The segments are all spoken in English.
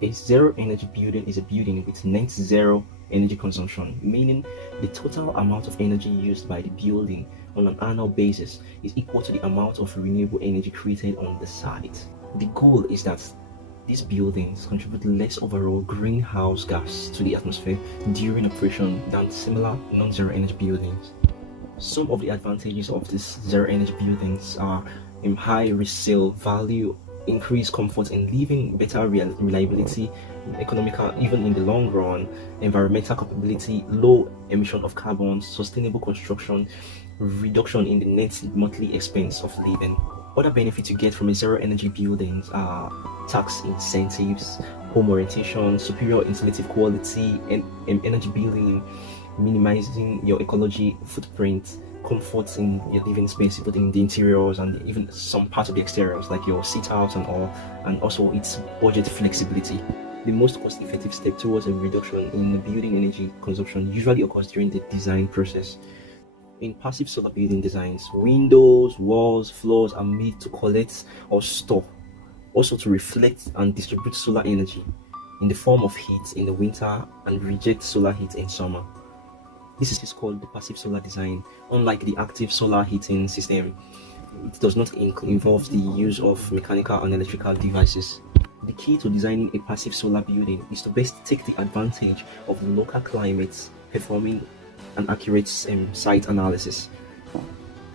A zero energy building is a building with net zero energy consumption, meaning the total amount of energy used by the building on an annual basis is equal to the amount of renewable energy created on the site. The goal is that these buildings contribute less overall greenhouse gas to the atmosphere during operation than similar non-zero energy buildings. Some of the advantages of these zero energy buildings are high resale value, increased comfort in living, better reliability, economical even in the long run, environmental capability, low emission of carbon, sustainable construction, reduction in the net monthly expense of living. Other benefits you get from a zero energy buildings are tax incentives, home orientation, superior installative quality, and energy building, minimizing your ecology footprint, comfort in your living space, both in the interiors and even some parts of the exteriors, like your sit outs and all, and also its budget flexibility. The most cost-effective step towards a reduction in building energy consumption usually occurs during the design process. In passive solar building designs, windows, walls, floors are made to collect or store, also to reflect and distribute solar energy in the form of heat in the winter and reject solar heat in summer. This is called the passive solar design. Unlike the active solar heating system, it does not involve the use of mechanical and electrical devices. The key to designing a passive solar building is to best take the advantage of the local climates, performing an accurate site analysis.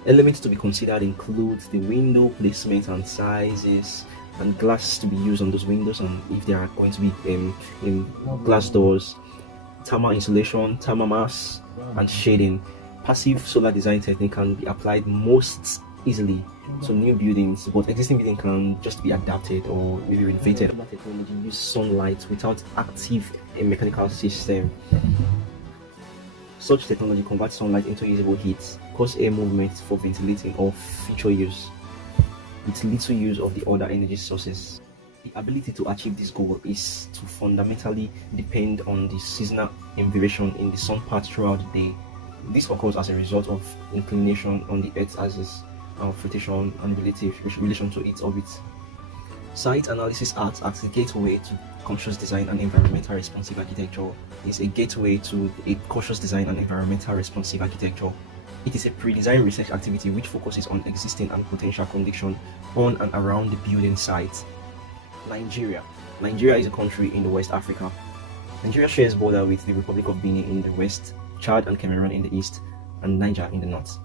Elements to be considered include the window placement and sizes, and glass to be used on those windows, and if there are going to be glass doors, thermal insulation, thermal mass, and shading. Passive solar design technique can be applied most easily to new buildings, but existing building can just be adapted or maybe renovated. Solar technology uses sunlight without active mechanical system. Such technology converts sunlight into usable heat, cause air movement for ventilating or future use, with little use of the other energy sources. The ability to achieve this goal is to fundamentally depend on the seasonal variation in the sun path throughout the day. This occurs as a result of inclination on the Earth's axis, rotation, and relation to its orbit. Site analysis acts as a gateway to conscious design and environmental responsive architecture. Is a gateway to a conscious design and environmental responsive architecture. It is a pre-design research activity which focuses on existing and potential conditions on and around the building site. Nigeria. Nigeria is a country in the West Africa. Nigeria shares border with the Republic of Benin in the west, Chad and Cameroon in the east, and Niger in the north.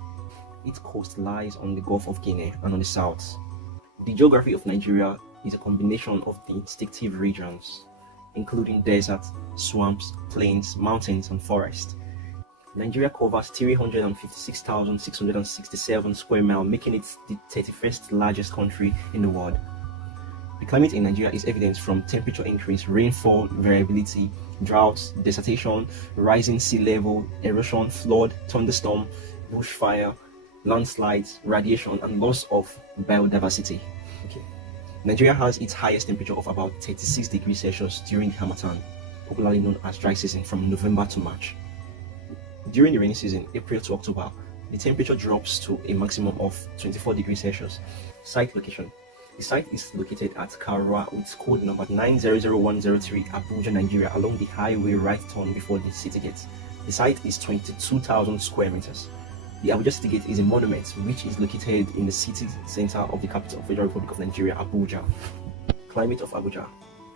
Its coast lies on the Gulf of Guinea and on the south. The geography of Nigeria is a combination of the distinctive regions, including deserts, swamps, plains, mountains, and forests. Nigeria covers 356,667 square miles, making it the 31st largest country in the world. The climate in Nigeria is evidenced from temperature increase, rainfall variability, droughts, desertation, rising sea level, erosion, flood, thunderstorm, bushfire, landslides, radiation, and loss of biodiversity. Nigeria has its highest temperature of about 36 degrees Celsius during the Harmattan, popularly known as dry season, from November to March. During the rainy season, April to October, the temperature drops to a maximum of 24 degrees Celsius. Site location. The site is located at Karwa with code number 900103, Abuja, Nigeria, along the highway right turn before the city gate. The site is 22,000 square meters. The Abuja City Gate is a monument which is located in the city center of the capital of the Federal Republic of Nigeria, Abuja. Climate of Abuja.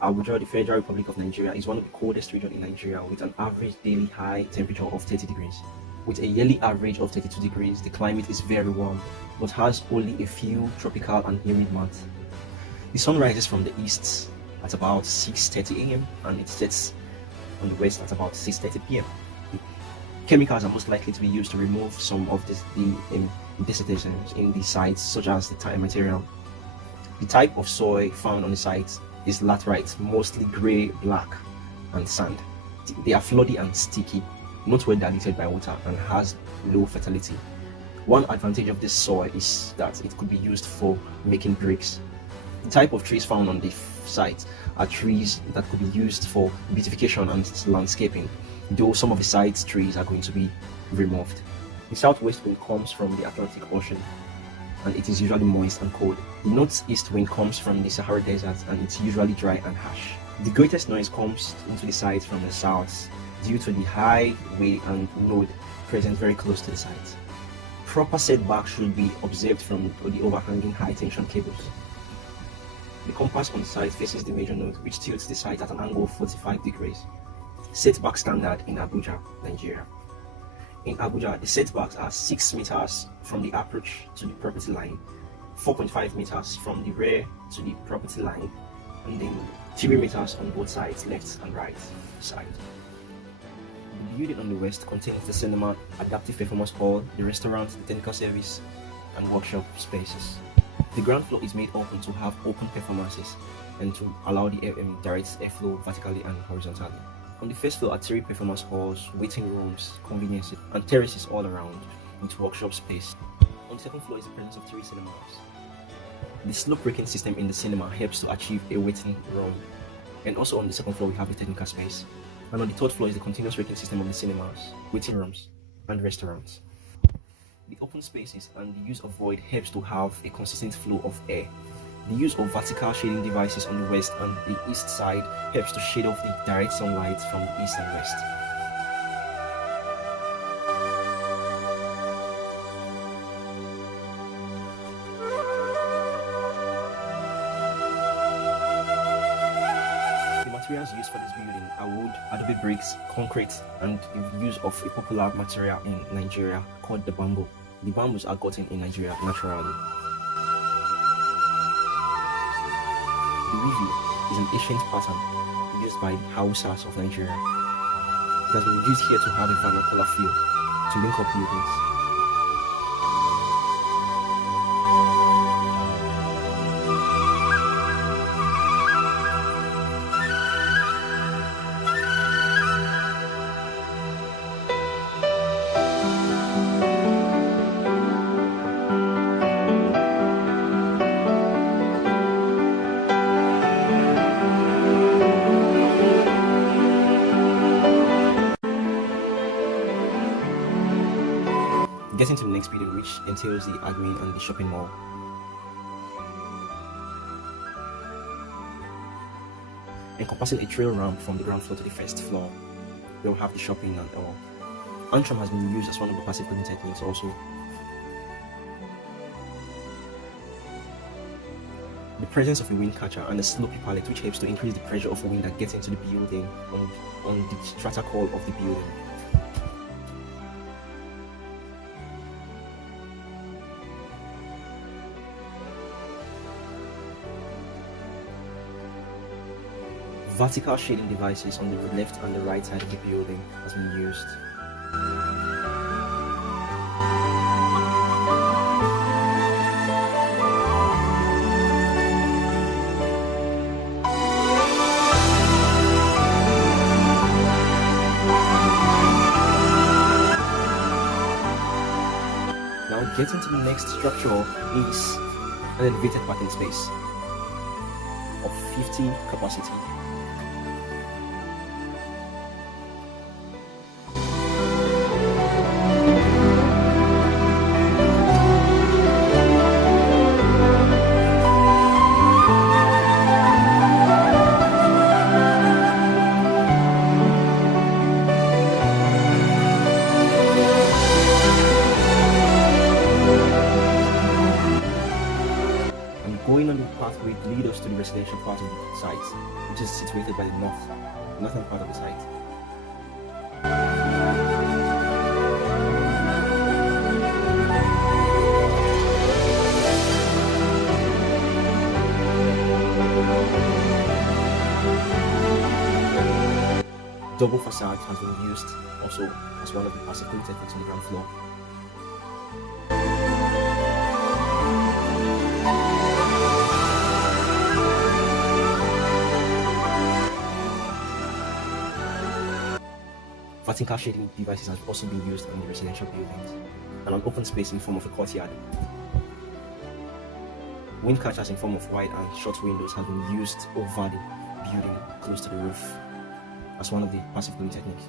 Abuja, the Federal Republic of Nigeria, is one of the coldest regions in Nigeria with an average daily high temperature of 30 degrees. With a yearly average of 32 degrees, the climate is very warm, but has only a few tropical and humid months. The sun rises from the east at about 6:30 a.m. and it sets on the west at about 6:30 p.m. Chemicals are most likely to be used to remove some of the desiccations in the sites, such as the tile material. The type of soil found on the site is laterite, mostly grey, black, and sand. They are floody and sticky, not well diluted by water, and has low fertility. One advantage of this soil is that it could be used for making bricks. The type of trees found on the site are trees that could be used for beautification and landscaping, though some of the site's trees are going to be removed. The southwest wind comes from the Atlantic Ocean, and it is usually moist and cold. The northeast wind comes from the Sahara Desert, and it's usually dry and harsh. The greatest noise comes into the site from the south due to the highway and road present very close to the site. Proper setback should be observed from the overhanging high tension cables. The compass on site faces the major node, which tilts the site at an angle of 45 degrees. Setback standard in Abuja, Nigeria. In Abuja, the setbacks are 6 meters from the approach to the property line, 4.5 meters from the rear to the property line, and then 3 meters on both sides, left and right side. The building on the west contains the cinema, adaptive performance hall, the restaurant, the technical service, and workshop spaces. The ground floor is made open to have open performances and to allow the direct airflow vertically and horizontally. On the first floor are 3 performance halls, waiting rooms, conveniences, and terraces all around with workshop space. On the second floor is the presence of 3 cinemas. The slope braking system in the cinema helps to achieve a waiting room. And also on the second floor we have the technical space. And on the third floor is the continuous braking system of the cinemas, waiting rooms, and restaurants. The open spaces and the use of void helps to have a consistent flow of air. The use of vertical shading devices on the west and the east side helps to shade off the direct sunlight from the east and west. The materials used for this building are wood, adobe bricks, concrete, and the use of a popular material in Nigeria called the bamboo. The bamboos are gotten in Nigeria naturally. The weaving is an ancient pattern used by the Hausas of Nigeria. It has been used here to have a vernacular feel to link up buildings. Getting to the next building, which entails the admin and the shopping mall. Encompassing a trail ramp from the ground floor to the first floor, we'll have the shopping and all. Antrim has been used as one of the passive cooling techniques also. The presence of a wind catcher and a slopey pallet, which helps to increase the pressure of wind that gets into the building on the strata core of the building. Vertical shading devices on the left and the right side of the building has been used. Now getting to the next structure is an elevated parking space of 50 capacity. Going on the pathway to lead us to the residential part of the site, which is situated by the northern part of the site. Double facade has been used also as one of the passive cooling techniques on the ground floor. Vertical shading devices have also been used on the residential buildings, and an open space in the form of a courtyard. Wind catchers in form of wide and short windows have been used over the building close to the roof as one of the passive cooling techniques.